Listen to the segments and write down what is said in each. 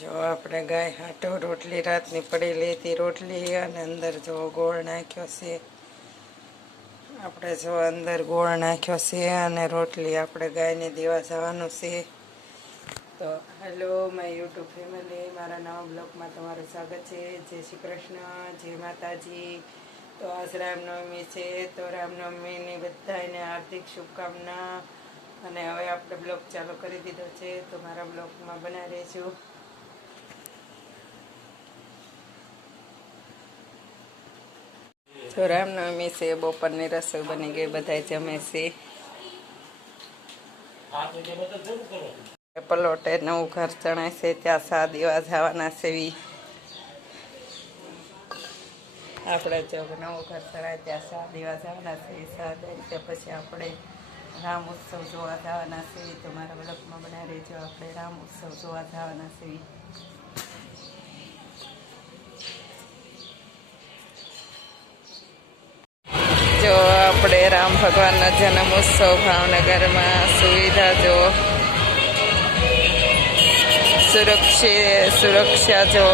જો આપણે ગાય હાટો રોટલી રાતની પડેલી હતી રોટલી અને અંદર જો ગોળ નાખ્યો છે. આપણે જો અંદર ગોળ નાખ્યો છે અને રોટલી આપણે ગાયને દેવા જવાનું છે. તો હેલો માય યુટ્યુબ ફેમિલી, મારા નવા બ્લોગમાં તમારું સ્વાગત છે. જય શ્રી કૃષ્ણ, જય માતાજી. તો આજ રામનવમી છે, તો રામનવમીની બધાને હાર્દિક શુભકામના. અને હવે આપણે બ્લોગ ચાલુ કરી દીધો છે, તો મારા બ્લોગમાં બનાવી રહેજો. તો રામનવમી છે, બપોરની રસોઈ બની ગઈ, બધા જમે છે. પલોટે નવું ઘર ચણાય છે, ત્યાં સા દેવા જવાના સેવી. આપણે જો નવું ઘર ચણાય ત્યાં સા દેવા જવાના છે. સા દઈ પછી આપણે રામ ઉત્સવ જોવા જવાના છે. તો મારા બ્લોગમાં બનાવી રહેજો, આપણે રામ ઉત્સવ જોવા જવાના છે. જો આપણે રામ ભગવાનના જન્મ ઉત્સવ ભાવનગરમાં સુવિધા જો સુરક્ષા જો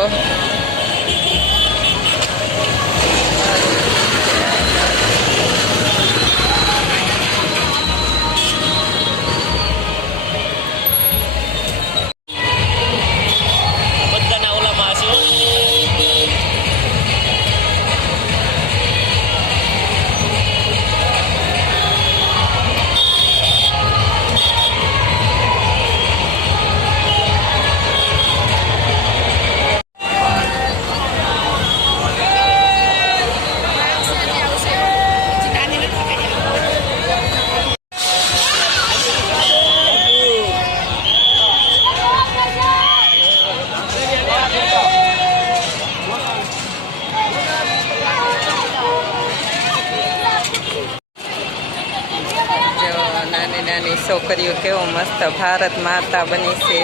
નાની છોકરીઓ કેવો મસ્ત ભારત માતા બની છે.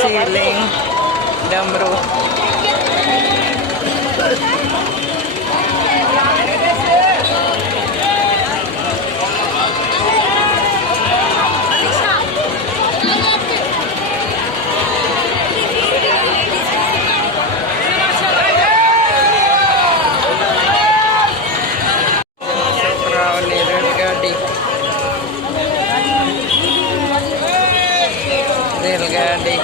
શિવલિંગ, ડમરું, છોકરાઓની રેલગાડી, રેલગાડી.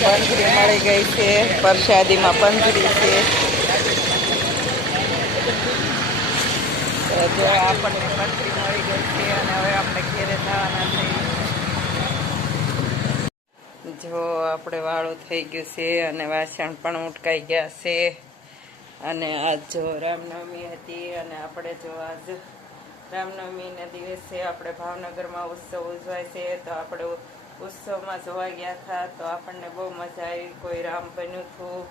પંજરી મળી ગઈ છે, પ્રસાદીમાં પંજરી છે. તો જો આપણને પંજરી મળી ગઈ છે અને હવે આપણે ઘેરે જવાના છીએ. જો આપણે વાળું થઈ ગયું છે અને વાસણ પણ ઉટકાઈ ગયા છે. અને આજ જો રામનવમી હતી અને આપણે જો આજ રામનવમીના દિવસે આપણે ભાવનગરમાં ઉત્સવ ઉજવાય છે. તો આપણે ઉત્સવમાં જોવા ગયા હતા. તો આપણને બહુ મજા આવી. કોઈ રામ બન્યું હતું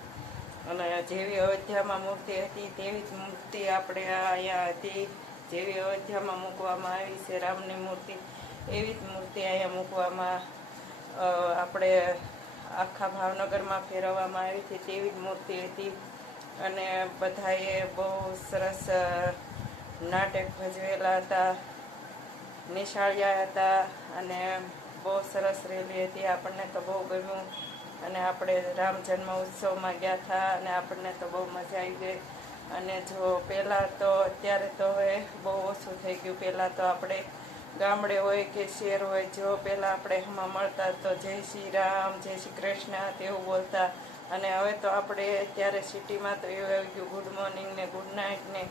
અને જેવી અયોધ્યામાં મૂર્તિ હતી તેવી જ મૂર્તિ આપણે અહીંયા હતી. જેવી અયોધ્યામાં મૂકવામાં આવી છે રામની મૂર્તિ, એવી જ મૂર્તિ અહીંયા મૂકવામાં આપણે આખા ભાવનગરમાં ફેરવવામાં આવી હતી. તેવી જ મૂર્તિ હતી. અને બધાએ બહુ સરસ નાટક ભજવેલા હતા, નિશાળ્યા હતા અને બહુ સરસ રેલી હતી. આપણને તો બહુ ગમ્યું અને આપણે રામ જન્મ ઉત્સવમાં ગયા હતા અને આપણને તો બહુ મજા આવી ગઈ. અને જો પહેલાં તો અત્યારે તો હવે બહુ ઓછું થઈ ગયું. પહેલાં તો આપણે ગામડે હોય કે શહેર હોય, જો પહેલાં આપણે એમાં મળતા તો જય શ્રી રામ, જય શ્રી કૃષ્ણ તેવું બોલતા. અને હવે તો આપણે અત્યારે સિટીમાં તો એવું આવી ગયું ગુડ મોર્નિંગ ને ગુડ નાઇટ ને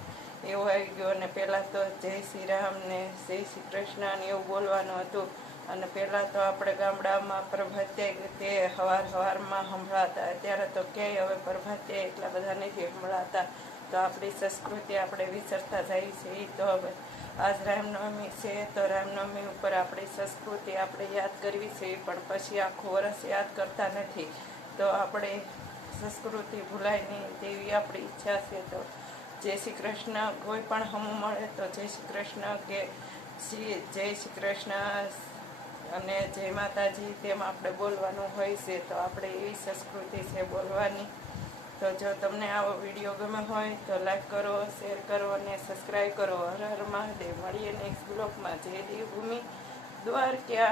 એવું આવી ગયું. અને પહેલાં તો જય શ્રી રામ ને જય શ્રી કૃષ્ણ ને એવું બોલવાનું હતું. અને પહેલાં તો આપણે ગામડામાં પ્રભાત્ય તે સવારમાં સંભળાતા. અત્યારે તો ક્યાંય હવે પ્રભાત્ય એટલા બધા નથી સંભળાતા. તો આપણી સંસ્કૃતિ આપણે વિસરતા જાય છે. એ તો હવે આજ રામનવમી છે તો રામનવમી ઉપર આપણી સંસ્કૃતિ આપણે યાદ કરવી છે, પણ પછી આખું વર્ષ યાદ કરતા નથી. તો આપણે સંસ્કૃતિ ભૂલાય નહીં તેવી આપણી ઈચ્છા છે. તો જય શ્રી કૃષ્ણ કોઈ પણ હમું મળે તો જય શ્રી કૃષ્ણ કે જય શ્રી કૃષ્ણ અને જય માતાજી તેમ આપણે બોલવાનું હોય છે. તો આપણે એવી સંસ્કૃતિ છે બોલવાની. તો જો તમને આવો વિડીયો ગમે હોય તો લાઈક કરો, શેર કરો અને સબસ્ક્રાઈબ કરો. હર હર મહાદેવ. મળીએ નેક્સ્ટ બ્લોગમાં. જય દેવભૂમિ દ્વારકા.